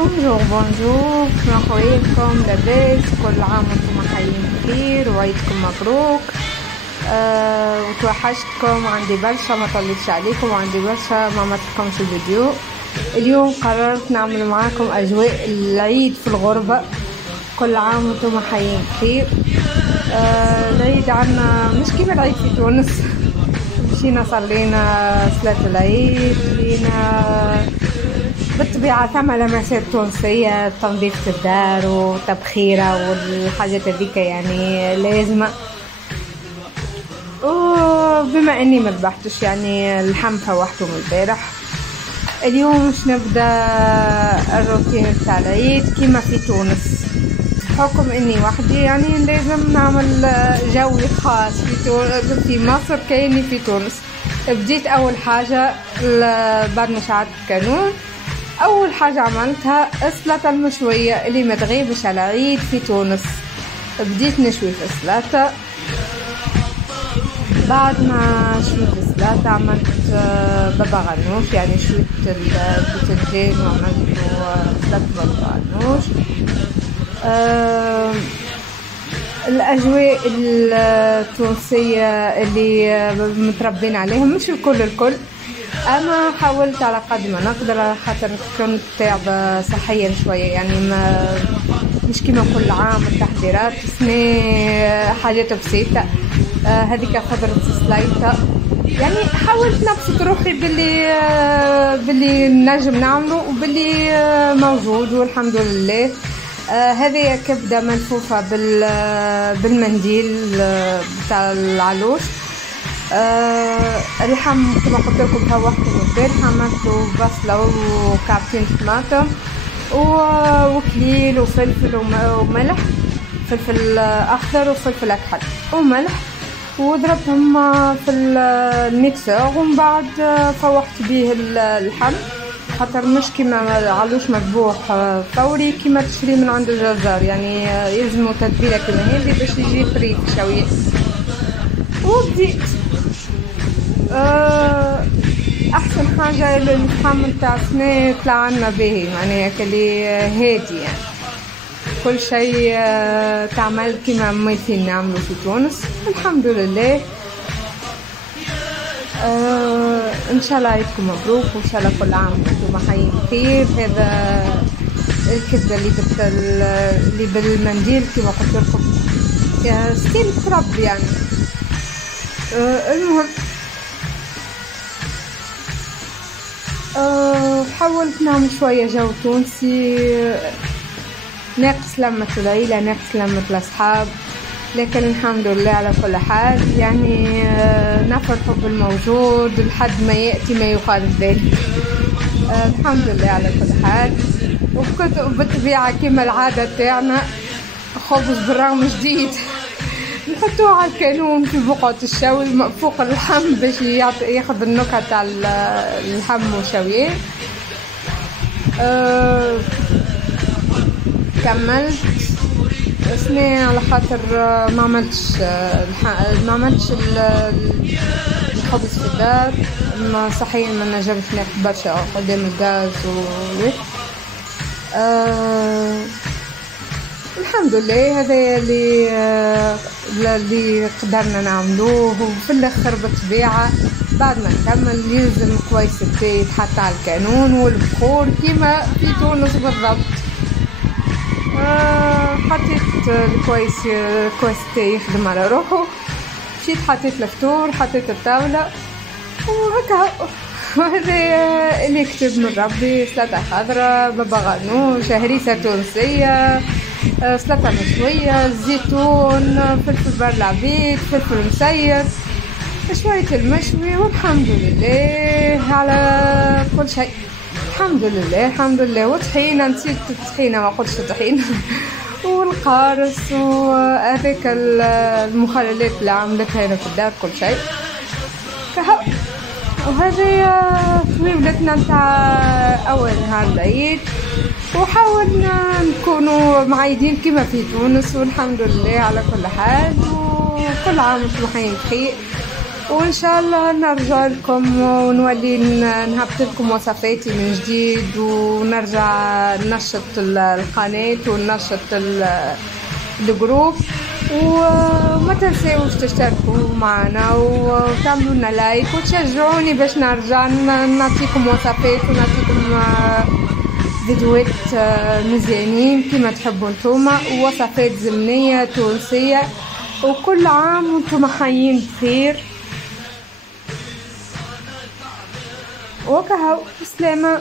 بونجور نحويكم لاباس، كل عام وانتم حيين بخير وعيدكم مبروك. وتوحشتكم، عندي برشا ما طلتش عليكم وعندي برشا ما عملتلكمش الفيديو. اليوم قررت نعمل معاكم اجواء العيد في الغربة. كل عام وانتم حيين بخير. العيد عنا مش كيما العيد في تونس. مشينا صلينا صلاة العيد، جينا بالطبيعة ثم لمسات تونسية، تنظيف الدار وتبخيرة والحاجات هذيك يعني لازمة. وبما اني ما ذبحتش يعني اللحم فوحته من البارح، اليوم مش نبدا الروتين تاع العيد كيما في تونس. بحكم اني وحدي يعني لازم نعمل جوي خاص في مصر كأني في تونس. بديت اول حاجة بعد ما شعرت القانون، اول حاجة عملتها السلطة المشوية اللي ما تغيبش على عيد في تونس. بديت نشوي في السلطة. بعد ما شويت السلطة عملت بابا غنوش، يعني شويت الباذنجان وعملت سلطة بابا غنوش. الأجواء التونسية اللي متربين عليهم، مش الكل أما حاولت على قد ما نقدر، خاطر كنت تعبة صحيا شوية يعني مش كما كل عام التحضيرات سنة حاجات بسيطة. هذيك خضرة سلايطة يعني حاولت نبسط روحي باللي نجم نعمله وباللي موجود والحمد لله. هذه كبدة ملفوفة بالمنديل بتاع العلوش. اللحم كما قلت لكم فوحته البارحة، عملته بصلة وكعبتين طماطم وكليل وفلفل وملح، فلفل أخضر وفلفل أكحل وملح، وضربتهم في الميكسر. ومن بعد فوحت به اللحم، خاطر مش كيما علوش مذبوح فوري كيما تشري من عند الجزار، يعني يلزموا تتبيله كيما هذه باش يجي فريك شويه. وبديت احسن حاجه اللحم نتاع سنة طلع عنا باهي، يعني كلي هادي، يعني كل شيء تعمل كيما مميزين نعملوا في تونس الحمد لله. ان شاء الله عيدكم مبروك وان شاء الله كل عام وانتم حيين بخير. هذا الكبده اللي بالمنديل كما قلت لكم ستيل كرب يعني. المهم حاولت نعمل شويه جو تونسي، ناقص لمة العيلة، ناقص لمة الأصحاب، لكن الحمد لله على كل حال يعني نفرح بالموجود لحد ما يأتي ما يخالف ذلك. الحمد لله على كل حال. وكنت بالطبيعة كما العادة تاعنا خبز بالرغم جديد نحطوه على الكانون في بقعة الشوي فوق اللحم باش ياخذ النكهة تاع اللحم وشويه. كملت سنة على خاطر ما عملتش الخبز في الدار، ما صحيح ما نجمش ناخذ برشا قدام الغاز الحمد لله. هذا اللي قدرنا نعملوه. وفي الاخر بالطبيعة بعد ما نكمل يلزم كويس التاي يتحط على الكانون والبخور كيما في تونس بالضبط. حطيت الكويس تاي يخدم على روحه، مشيت حطيت الفطور، حطيت الطاولة وهكا. هذا اللي كتب من ربي، سلطة خضراء، بابا غنوش، هريسة تونسية، سلطة مشوية، زيتون، فلفل برلعبيد، فلفل مسير، شوية المشوي، والحمد لله على كل شيء. الحمد لله الحمد لله. وطحينة، نسيت الطحينة ما قلتش الطحينة والقارص وهذيك المخللات اللي عملتها هنا في الدار كل شيء. وهذه ولادنا نتاع اول نهار العيد، وحاولنا نكونوا معيدين كما في تونس والحمد لله على كل حال. وكل عام وانتم حيين بخير. وان شاء الله نرجع لكم ونولي نهبط لكم وصفاتي من جديد، ونرجع ننشط القناة وننشط الجروب. وما تنسوش تشتركوا معنا وتعملوا لنا لايك وتشجعوني باش نرجع نعطيكم وصفات ونعطيكم فيديوهات مزيانين كما تحبوا نتوما، ووصفات زمنية تونسية. وكل عام وانتم حيين بخير، وكهو بسلامة.